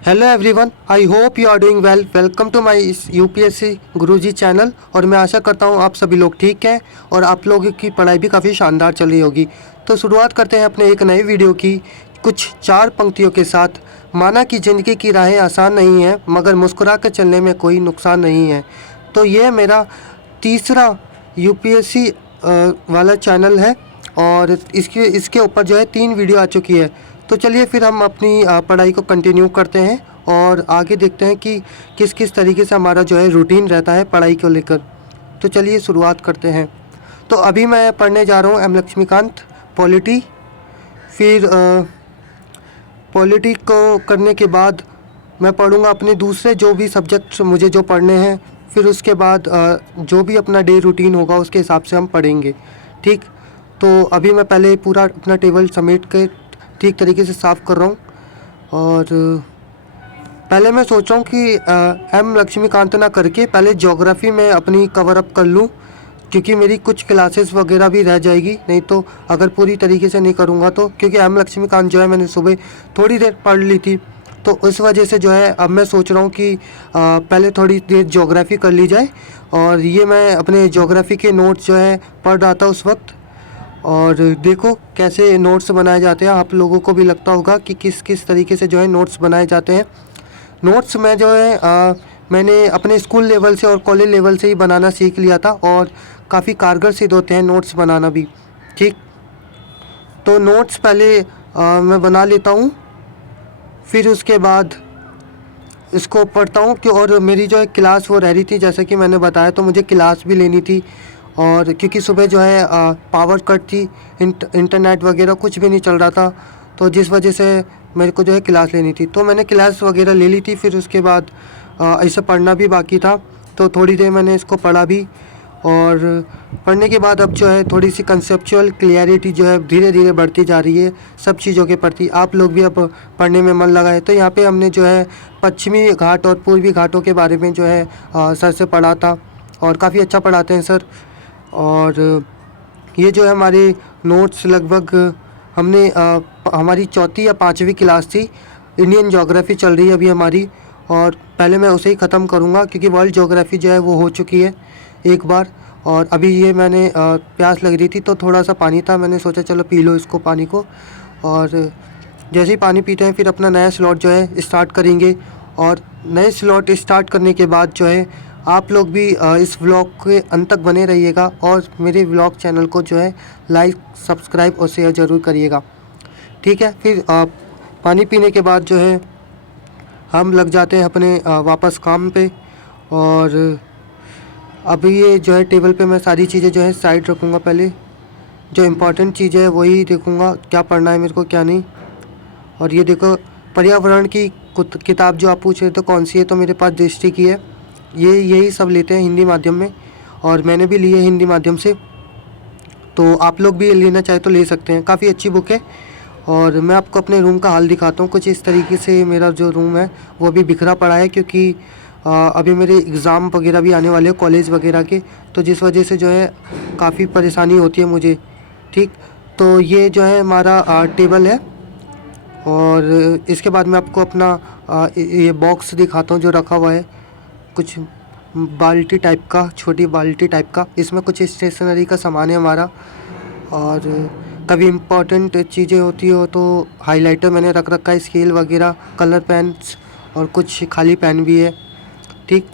Hello everyone, I hope you are doing well. Welcome to my UPSC Guruji channel. और मैं आशा करता हूँ आप सभी लोग ठीक हैं और आप लोगों की पढ़ाई भी काफ़ी शानदार चल रही होगी। तो शुरुआत करते हैं अपने एक नई वीडियो की कुछ 4 पंक्तियों के साथ। माना कि ज़िंदगी की राहें आसान नहीं हैं, मगर मुस्कुरा कर चलने में कोई नुकसान नहीं है। तो ये मेरा तीसरा यूपीएससी वाला चैनल है और इसके ऊपर जो है 3 वीडियो आ चुकी है। तो चलिए फिर हम अपनी पढ़ाई को कंटिन्यू करते हैं और आगे देखते हैं कि किस किस तरीके से हमारा जो है रूटीन रहता है पढ़ाई को लेकर। तो चलिए शुरुआत करते हैं। तो अभी मैं पढ़ने जा रहा हूँ एम लक्ष्मीकांत पॉलिटी। फिर पॉलिटी को करने के बाद मैं पढ़ूँगा अपने दूसरे जो भी सब्जेक्ट मुझे जो पढ़ने हैं। फिर उसके बाद जो भी अपना डे रूटीन होगा उसके हिसाब से हम पढ़ेंगे। ठीक, तो अभी मैं पहले पूरा अपना टेबल समेट के ठीक तरीके से साफ़ कर रहा हूँ। और पहले मैं सोच रहा हूँ कि एम लक्ष्मीकांत ना करके पहले ज्योग्राफ़ी में अपनी कवर अप कर लूँ, क्योंकि मेरी कुछ क्लासेस वगैरह भी रह जाएगी। नहीं तो अगर पूरी तरीके से नहीं करूँगा तो, क्योंकि एम लक्ष्मीकांत जो है मैंने सुबह थोड़ी देर पढ़ ली थी, तो इस वजह से जो है अब मैं सोच रहा हूँ कि पहले थोड़ी देर ज्योग्राफ़ी कर ली जाए। और ये मैं अपने ज्योग्राफ़ी के नोट्स जो है पढ़ रहा था उस वक्त। और देखो कैसे नोट्स बनाए जाते हैं, आप लोगों को भी लगता होगा कि किस किस तरीके से जो है नोट्स बनाए जाते हैं। नोट्स में जो है मैंने अपने स्कूल लेवल से और कॉलेज लेवल से ही बनाना सीख लिया था और काफ़ी कारगर सिद्ध होते हैं नोट्स बनाना भी। ठीक, तो नोट्स पहले मैं बना लेता हूँ, फिर उसके बाद इसको पढ़ता हूँ कि और मेरी जो है क्लास वो रह रही थी, जैसे कि मैंने बताया, तो मुझे क्लास भी लेनी थी। और क्योंकि सुबह जो है पावर कट थी, इंटरनेट वगैरह कुछ भी नहीं चल रहा था, तो जिस वजह से मेरे को जो है क्लास लेनी थी, तो मैंने क्लास वगैरह ले ली थी। फिर उसके बाद इसे पढ़ना भी बाकी था, तो थोड़ी देर मैंने इसको पढ़ा भी। और पढ़ने के बाद अब जो है थोड़ी सी कंसेप्चुअल क्लियरिटी जो है धीरे धीरे बढ़ती जा रही है सब चीज़ों के प्रति। आप लोग भी अब पढ़ने में मन लगाए। तो यहाँ पे हमने जो है पश्चिमी घाट और पूर्वी घाटों के बारे में जो है सर से पढ़ा था और काफ़ी अच्छा पढ़ाते हैं सर। और ये जो है हमारे नोट्स लगभग हमने हमारी चौथी या पाँचवीं क्लास थी, इंडियन ज्योग्राफी चल रही है अभी हमारी, और पहले मैं उसे ही ख़त्म करूँगा क्योंकि वर्ल्ड ज्योग्राफी जो है वो हो चुकी है एक बार। और अभी ये मैंने प्यास लग रही थी तो थोड़ा सा पानी था, मैंने सोचा चलो पी लो इसको पानी को। और जैसे ही पानी पीते हैं फिर अपना नया स्लॉट जो है स्टार्ट करेंगे। और नए स्लॉट स्टार्ट करने के बाद जो है आप लोग भी इस व्लॉग के अंत तक बने रहिएगा और मेरे व्लॉग चैनल को जो है लाइक, सब्सक्राइब और शेयर ज़रूर करिएगा। ठीक है, फिर पानी पीने के बाद जो है हम लग जाते हैं अपने वापस काम पे। और अभी ये जो है टेबल पे मैं सारी चीज़ें जो है साइड रखूँगा, पहले जो इम्पोर्टेंट चीज़ें है वही देखूँगा क्या पढ़ना है मेरे को क्या नहीं। और ये देखो पर्यावरण की किताब जो आप पूछ रहे थे कौन सी है, तो मेरे पास दृष्टि की है। यही सब लेते हैं हिंदी माध्यम में और मैंने भी ली है हिंदी माध्यम से, तो आप लोग भी लेना चाहे तो ले सकते हैं, काफ़ी अच्छी बुक है। और मैं आपको अपने रूम का हाल दिखाता हूँ। कुछ इस तरीके से मेरा जो रूम है वो अभी बिखरा पड़ा है, क्योंकि अभी मेरे एग्ज़ाम वगैरह भी आने वाले हैं कॉलेज वगैरह के, तो जिस वजह से जो है काफ़ी परेशानी होती है मुझे। ठीक, तो ये जो है हमारा टेबल है। और इसके बाद मैं आपको अपना ये बॉक्स दिखाता हूँ जो रखा हुआ है, कुछ बाल्टी टाइप का, छोटी बाल्टी टाइप का, इसमें कुछ स्टेशनरी का सामान है हमारा। और कभी इम्पोर्टेंट चीज़ें होती हो तो हाइलाइटर मैंने रख रखा है, स्केल वगैरह, कलर पेन्स और कुछ खाली पेन भी है। ठीक,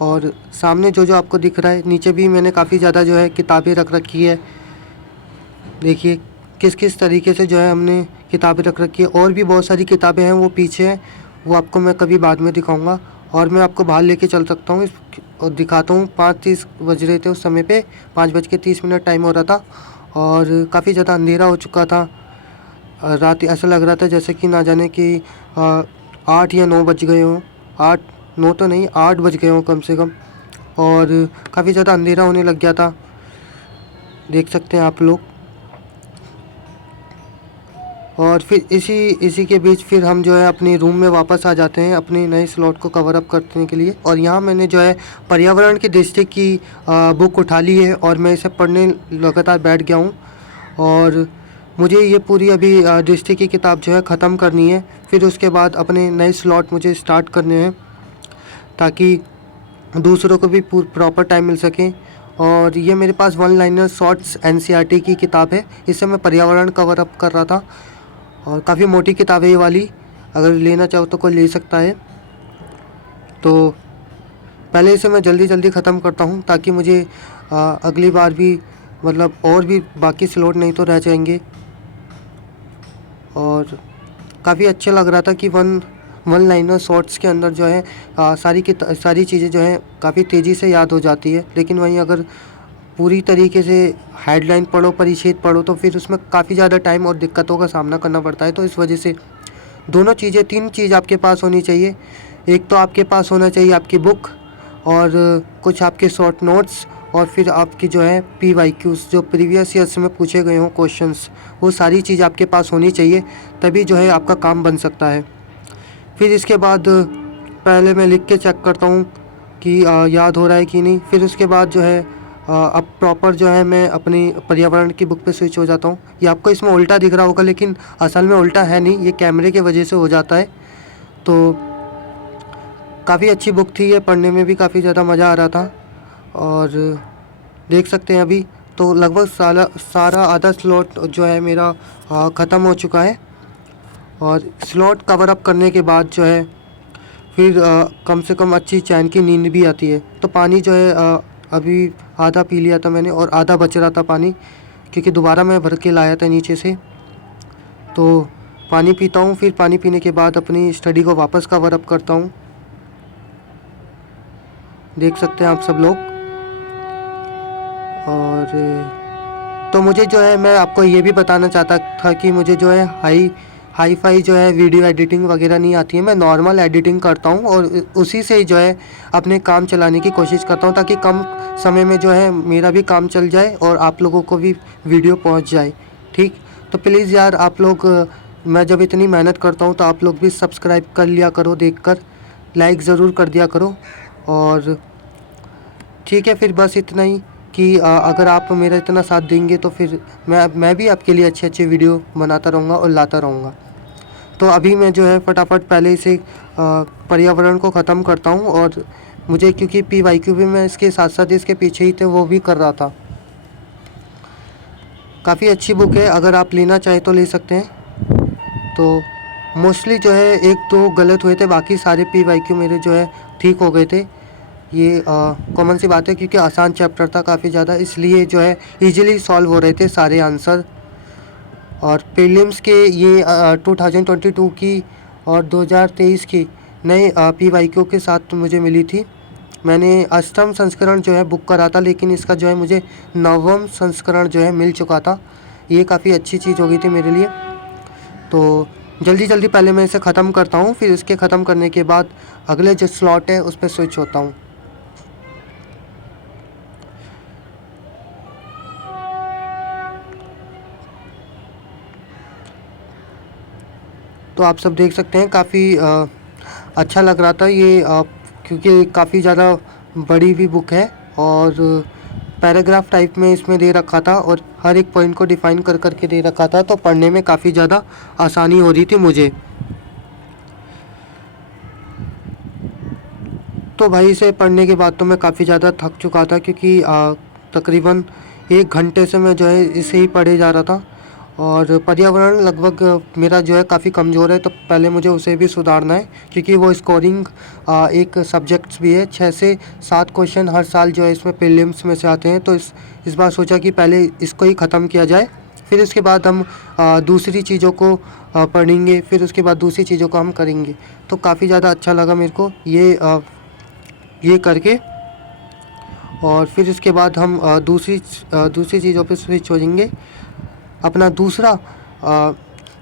और सामने जो जो आपको दिख रहा है, नीचे भी मैंने काफ़ी ज़्यादा जो है किताबें रख रखी है। देखिए किस किस तरीके से जो है हमने किताबें रख रखी है। और भी बहुत सारी किताबें हैं वो पीछे हैं, वो आपको मैं कभी बाद में दिखाऊंगा। और मैं आपको बाहर लेके चल सकता हूँ और दिखाता हूँ। 5:30 बज रहे थे उस समय पे, 5:30 टाइम हो रहा था और काफ़ी ज़्यादा अंधेरा हो चुका था। रात ऐसा लग रहा था जैसे कि ना जाने कि 8 या 9 बज गए हों। 9 तो नहीं, 8 बज गए हों कम से कम। और काफ़ी ज़्यादा अंधेरा होने लग गया था, देख सकते हैं आप लोग। और फिर इसी के बीच फिर हम जो है अपने रूम में वापस आ जाते हैं अपने नए स्लॉट को कवर अप करने के लिए। और यहाँ मैंने जो है पर्यावरण की दृष्टि की बुक उठा ली है और मैं इसे पढ़ने लगातार बैठ गया हूँ। और मुझे ये पूरी अभी दृष्टि की किताब जो है ख़त्म करनी है, फिर उसके बाद अपने नए स्लॉट मुझे स्टार्ट करने हैं ताकि दूसरों को भी प्रॉपर टाइम मिल सके। और ये मेरे पास वन लाइनर शॉर्ट्स एनसीईआरटी की किताब है, इससे मैं पर्यावरण कवर अप कर रहा था और काफ़ी मोटी किताब है ये वाली, अगर लेना चाहो तो कोई ले सकता है। तो पहले इसे मैं जल्दी जल्दी ख़त्म करता हूँ ताकि मुझे अगली बार भी मतलब और भी बाकी स्लॉट नहीं तो रह जाएंगे। और काफ़ी अच्छा लग रहा था कि वन लाइनर शॉर्ट्स के अंदर जो है सारी चीज़ें जो हैं काफ़ी तेज़ी से याद हो जाती है, लेकिन वहीं अगर पूरी तरीके से हेडलाइन पढ़ो, परिच्छेद पढ़ो तो फिर उसमें काफ़ी ज़्यादा टाइम और दिक्कतों का सामना करना पड़ता है। तो इस वजह से दोनों चीज़ें, तीन चीज़ आपके पास होनी चाहिए। एक तो आपके पास होना चाहिए आपकी बुक और कुछ आपके शॉर्ट नोट्स, और फिर आपकी जो है PYQs जो प्रीवियस ईयर्स में पूछे गए हों क्वेश्चंस, वो सारी चीज़ आपके पास होनी चाहिए, तभी जो है आपका काम बन सकता है। फिर इसके बाद पहले मैं लिख के चेक करता हूँ कि याद हो रहा है कि नहीं। फिर उसके बाद जो है अब प्रॉपर जो है मैं अपनी पर्यावरण की बुक पे स्विच हो जाता हूँ। ये आपको इसमें उल्टा दिख रहा होगा, लेकिन असल में उल्टा है नहीं, ये कैमरे के वजह से हो जाता है। तो काफ़ी अच्छी बुक थी ये, पढ़ने में भी काफ़ी ज़्यादा मज़ा आ रहा था। और देख सकते हैं अभी तो लगभग सारा आधा स्लॉट जो है मेरा ख़त्म हो चुका है। और स्लॉट कवर अप करने के बाद जो है फिर कम से कम अच्छी चैन की नींद भी आती है। तो पानी जो है अभी आधा पी लिया था मैंने और आधा बच रहा था पानी, क्योंकि दोबारा मैं भर के लाया था नीचे से। तो पानी पीता हूँ, फिर पानी पीने के बाद अपनी स्टडी को वापस कवर अप करता हूँ। देख सकते हैं आप सब लोग। और तो मुझे जो है, मैं आपको ये भी बताना चाहता था कि मुझे जो है हाई फाई जो है वीडियो एडिटिंग वगैरह नहीं आती है। मैं नॉर्मल एडिटिंग करता हूँ और उसी से जो है अपने काम चलाने की कोशिश करता हूँ, ताकि कम समय में जो है मेरा भी काम चल जाए और आप लोगों को भी वीडियो पहुँच जाए। ठीक, तो प्लीज़ यार आप लोग, मैं जब इतनी मेहनत करता हूँ तो आप लोग भी सब्सक्राइब कर लिया करो, देखकर लाइक ज़रूर कर दिया करो। और ठीक है, फिर बस इतना ही कि अगर आप मेरा इतना साथ देंगे तो फिर मैं भी आपके लिए अच्छे अच्छे वीडियो बनाता रहूँगा और लाता रहूँगा। तो अभी मैं जो है फटाफट पहले इसे पर्यावरण को ख़त्म करता हूँ। और मुझे क्योंकि PYQ भी मैं इसके साथ साथ इसके पीछे ही थे वो भी कर रहा था। काफ़ी अच्छी बुक है, अगर आप लेना चाहें तो ले सकते हैं। तो मोस्टली जो है एक दो गलत हुए थे, बाकी सारे PYQ मेरे जो है ठीक हो गए थे। ये कॉमन सी बात है, क्योंकि आसान चैप्टर था काफ़ी ज़्यादा, इसलिए जो है इजीली सॉल्व हो रहे थे सारे आंसर। और प्रीलिम्स के ये 2022 की और 2023 की नए PYQ के साथ मुझे मिली थी। मैंने अष्टम संस्करण जो है बुक करा था, लेकिन इसका जो है मुझे नवम संस्करण जो है मिल चुका था। ये काफ़ी अच्छी चीज़ हो गई थी मेरे लिए। तो जल्दी जल्दी पहले मैं इसे ख़त्म करता हूँ, फिर इसके ख़त्म करने के बाद अगले जो स्लॉट है उस पर स्विच होता हूँ। तो आप सब देख सकते हैं काफ़ी अच्छा लग रहा था ये, क्योंकि काफ़ी ज़्यादा बड़ी भी बुक है और पैराग्राफ टाइप में इसमें दे रखा था और हर एक पॉइंट को डिफ़ाइन कर करके दे रखा था, तो पढ़ने में काफ़ी ज़्यादा आसानी हो रही थी मुझे। तो भाई इसे पढ़ने के बाद तो मैं काफ़ी ज़्यादा थक चुका था, क्योंकि तकरीबन 1 घंटे से मैं जो है इसे ही पढ़े जा रहा था। और पर्यावरण लगभग मेरा जो है काफ़ी कमज़ोर है, तो पहले मुझे उसे भी सुधारना है, क्योंकि वो स्कोरिंग एक सब्जेक्ट्स भी है। 6 से 7 क्वेश्चन हर साल जो है इसमें प्रीलिम्स में से आते हैं। तो इस बार सोचा कि पहले इसको ही ख़त्म किया जाए, फिर इसके बाद हम दूसरी चीज़ों को पढ़ेंगे, फिर उसके बाद दूसरी चीज़ों को हम करेंगे। तो काफ़ी ज़्यादा अच्छा लगा मेरे को ये करके। और फिर इसके बाद हम दूसरी चीज़ों पे स्विच हो जाएंगे, अपना दूसरा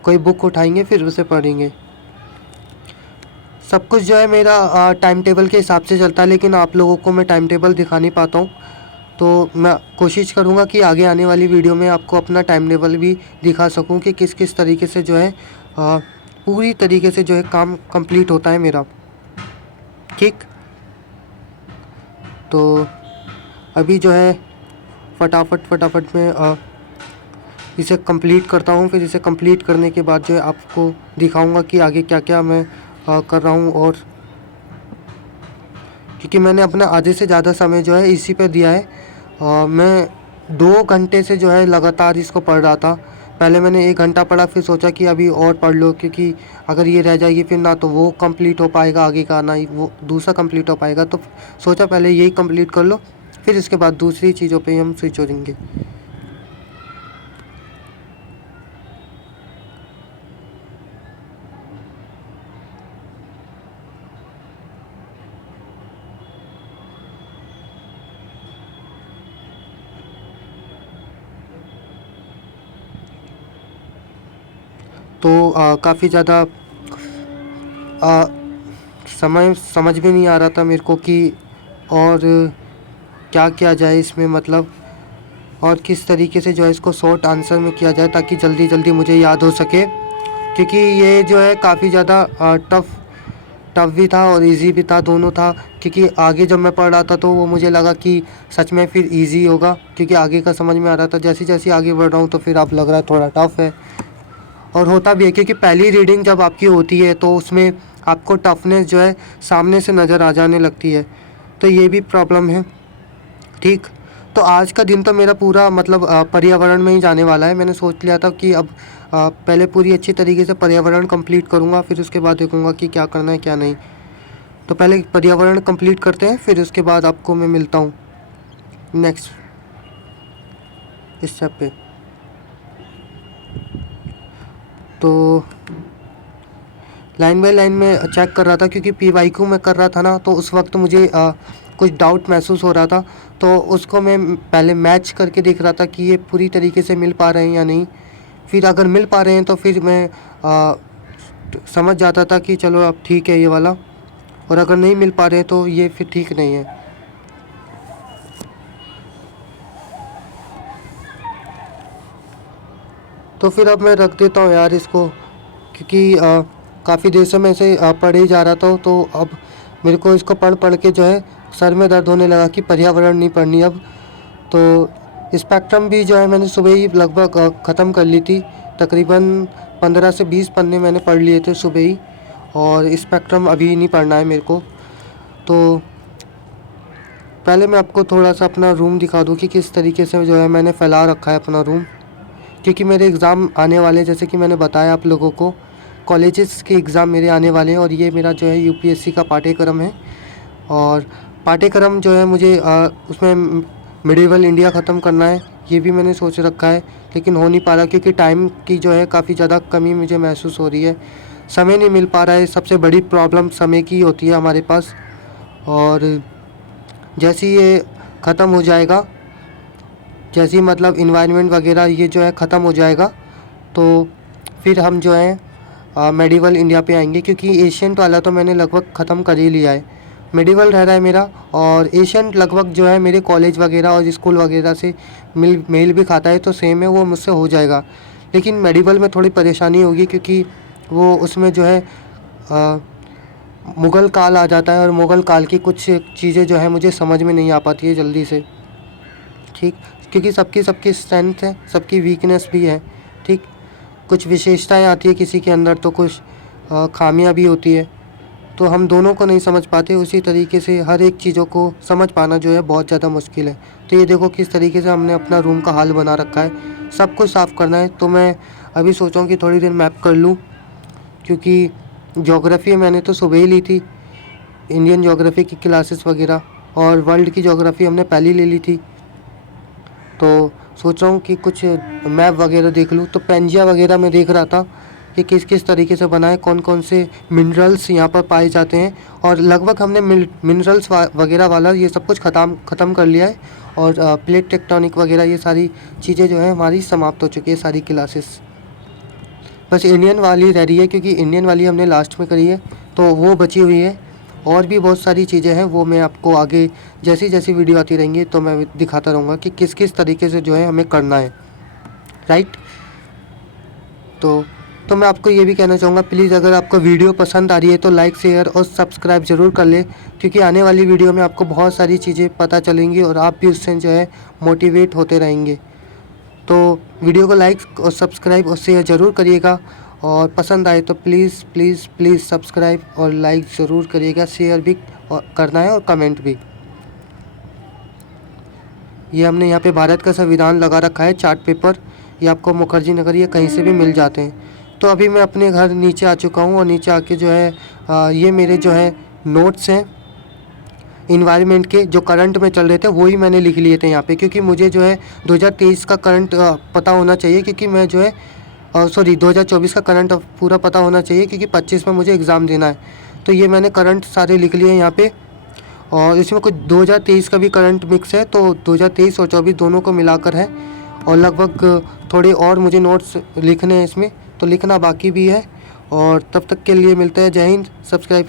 कोई बुक उठाएंगे, फिर उसे पढ़ेंगे। सब कुछ जो है मेरा टाइम टेबल के हिसाब से चलता है, लेकिन आप लोगों को मैं टाइम टेबल दिखा नहीं पाता हूँ। तो मैं कोशिश करूँगा कि आगे आने वाली वीडियो में आपको अपना टाइम टेबल भी दिखा सकूँ कि किस किस तरीके से जो है पूरी तरीके से जो है काम कंप्लीट होता है मेरा। ठीक, तो अभी जो है फटाफट में इसे कंप्लीट करता हूँ। फिर इसे कंप्लीट करने के बाद जो है आपको दिखाऊंगा कि आगे क्या क्या मैं कर रहा हूँ। और क्योंकि मैंने अपना आधे से ज़्यादा समय जो है इसी पे दिया है। मैं 2 घंटे से जो है लगातार इसको पढ़ रहा था। पहले मैंने 1 घंटा पढ़ा, फिर सोचा कि अभी और पढ़ लो, क्योंकि अगर ये रह जाएगी फिर ना तो वो कंप्लीट हो पाएगा आगे का, ना ही वो दूसरा कंप्लीट हो पाएगा। तो सोचा पहले यही कंप्लीट कर लो, फिर इसके बाद दूसरी चीज़ों पे हम स्विच हो जाएंगे। तो काफ़ी ज़्यादा समय समझ में नहीं आ रहा था मेरे को कि और क्या किया जाए इसमें, मतलब और किस तरीके से जो है इसको शॉर्ट आंसर में किया जाए ताकि जल्दी जल्दी मुझे याद हो सके। क्योंकि ये जो है काफ़ी ज़्यादा टफ भी था और इजी भी था, दोनों था। क्योंकि आगे जब मैं पढ़ रहा था तो वो मुझे लगा कि सच में फिर इजी होगा, क्योंकि आगे का समझ में आ रहा था। जैसे जैसे आगे बढ़ रहा हूँ तो फिर अब लग रहा है थोड़ा टफ है। और होता भी है क्योंकि पहली रीडिंग जब आपकी होती है तो उसमें आपको टफनेस जो है सामने से नज़र आ जाने लगती है, तो ये भी प्रॉब्लम है। ठीक, तो आज का दिन तो मेरा पूरा मतलब पर्यावरण में ही जाने वाला है। मैंने सोच लिया था कि अब पहले पूरी अच्छी तरीके से पर्यावरण कंप्लीट करूँगा, फिर उसके बाद देखूँगा कि क्या करना है क्या नहीं। तो पहले पर्यावरण कंप्लीट करते हैं, फिर उसके बाद आपको मैं मिलता हूँ नेक्स्ट स्टेप पे। तो लाइन बाय लाइन में चेक कर रहा था, क्योंकि PYQ में कर रहा था ना, तो उस वक्त मुझे कुछ डाउट महसूस हो रहा था। तो उसको मैं पहले मैच करके देख रहा था कि ये पूरी तरीके से मिल पा रहे हैं या नहीं। फिर अगर मिल पा रहे हैं तो फिर मैं समझ जाता था कि चलो अब ठीक है ये वाला, और अगर नहीं मिल पा रहे हैं तो ये फिर ठीक नहीं है। तो फिर अब मैं रख देता हूँ यार इसको, क्योंकि काफ़ी देर से मैं इसे पढ़े ही जा रहा था। तो अब मेरे को इसको पढ़ पढ़ के जो है सर में दर्द होने लगा कि पर्यावरण नहीं पढ़नी अब। तो स्पेक्ट्रम भी जो है मैंने सुबह ही लगभग ख़त्म कर ली थी। तकरीबन 15 से 20 पन्ने मैंने पढ़ लिए थे सुबह ही, और स्पेक्ट्रम अभी नहीं पढ़ना है मेरे को। तो पहले मैं आपको थोड़ा सा अपना रूम दिखा दूँ कि किस तरीके से जो है मैंने फैला रखा है अपना रूम। क्योंकि मेरे एग्ज़ाम आने वाले, जैसे कि मैंने बताया आप लोगों को, कॉलेजेस के एग्ज़ाम मेरे आने वाले हैं, और ये मेरा जो है UPSC का पाठ्यक्रम है। और पाठ्यक्रम जो है मुझे उसमें मिडिवल इंडिया ख़त्म करना है, ये भी मैंने सोच रखा है। लेकिन हो नहीं पा रहा क्योंकि टाइम की जो है काफ़ी ज़्यादा कमी मुझे महसूस हो रही है। समय नहीं मिल पा रहा है, सबसे बड़ी प्रॉब्लम समय की होती है हमारे पास। और जैसे ये ख़त्म हो जाएगा, जैसे मतलब इन्वायरमेंट वगैरह ये जो है ख़त्म हो जाएगा, तो फिर हम जो है मेडिवल इंडिया पे आएंगे। क्योंकि एशियंट वाला तो मैंने लगभग ख़त्म कर ही लिया है, मेडिवल रह रहा है मेरा। और एशियंट लगभग जो है मेरे कॉलेज वगैरह और स्कूल वगैरह से मेल भी खाता है, तो सेम है, वो मुझसे हो जाएगा। लेकिन मेडिवल में थोड़ी परेशानी होगी, क्योंकि वो उसमें जो है मुग़ल काल आ जाता है, और मुग़ल काल की कुछ चीज़ें जो है मुझे समझ में नहीं आ पाती है जल्दी से। ठीक, क्योंकि सबकी स्ट्रेंथ है, सबकी वीकनेस भी है। ठीक, कुछ विशेषताएं आती है किसी के अंदर, तो कुछ खामियां भी होती है। तो हम दोनों को नहीं समझ पाते, उसी तरीके से हर एक चीज़ों को समझ पाना जो है बहुत ज़्यादा मुश्किल है। तो ये देखो किस तरीके से हमने अपना रूम का हाल बना रखा है, सब कुछ साफ़ करना है। तो मैं अभी सोचा हूँ कि थोड़ी देर मैप कर लूँ, क्योंकि ज्योग्राफी मैंने तो सुबह ही ली थी, इंडियन ज्योग्राफी की क्लासेस वगैरह, और वर्ल्ड की ज्योग्राफी हमने पहले ही ले ली थी। तो सोच रहा हूँ कि कुछ मैप वगैरह देख लूँ। तो पेंजिया वगैरह मैं देख रहा था कि किस किस तरीके से बना है, कौन कौन से मिनरल्स यहाँ पर पाए जाते हैं। और लगभग हमने मिनरल्स वगैरह वाला ये सब कुछ ख़त्म कर लिया है। और प्लेट टेक्टोनिक वगैरह ये सारी चीज़ें जो है हमारी समाप्त हो चुकी है, सारी क्लासेस। बस इंडियन वाली रह रही है, क्योंकि इंडियन वाली हमने लास्ट में करी है, तो वो बची हुई है। और भी बहुत सारी चीज़ें हैं, वो मैं आपको आगे जैसी जैसी वीडियो आती रहेंगी तो मैं दिखाता रहूँगा कि किस किस तरीके से जो है हमें करना है, राइट। तो मैं आपको ये भी कहना चाहूँगा, प्लीज़ अगर आपको वीडियो पसंद आ रही है तो लाइक शेयर और सब्सक्राइब ज़रूर कर ले, क्योंकि आने वाली वीडियो में आपको बहुत सारी चीज़ें पता चलेंगी और आप भी उससे जो है मोटिवेट होते रहेंगे। तो वीडियो को लाइक और सब्सक्राइब और शेयर ज़रूर करिएगा, और पसंद आए तो प्लीज़ प्लीज़ प्लीज़ सब्सक्राइब और लाइक ज़रूर करिएगा, शेयर भी करना है और कमेंट भी। ये हमने यहाँ पे भारत का संविधान लगा रखा है, चार्ट पेपर। ये आपको मुखर्जी नगर या कहीं से भी मिल जाते हैं। तो अभी मैं अपने घर नीचे आ चुका हूँ, और नीचे आके जो है ये मेरे जो है नोट्स हैं इन्वायरमेंट के, जो करंट में चल रहे थे वही मैंने लिख लिए थे यहाँ पे, क्योंकि मुझे जो है 2023 का करंट पता होना चाहिए, क्योंकि मैं जो है 2024 का करंट पूरा पता होना चाहिए, क्योंकि 25 में मुझे एग्ज़ाम देना है। तो ये मैंने करंट सारे लिख लिए हैं यहाँ पे, और इसमें कुछ 2023 का भी करंट मिक्स है, तो 2023 और 24 दोनों को मिलाकर है। और लगभग थोड़े और मुझे नोट्स लिखने हैं इसमें, तो लिखना बाकी भी है। और तब तक के लिए मिलते हैं। जय हिंद। सब्सक्राइब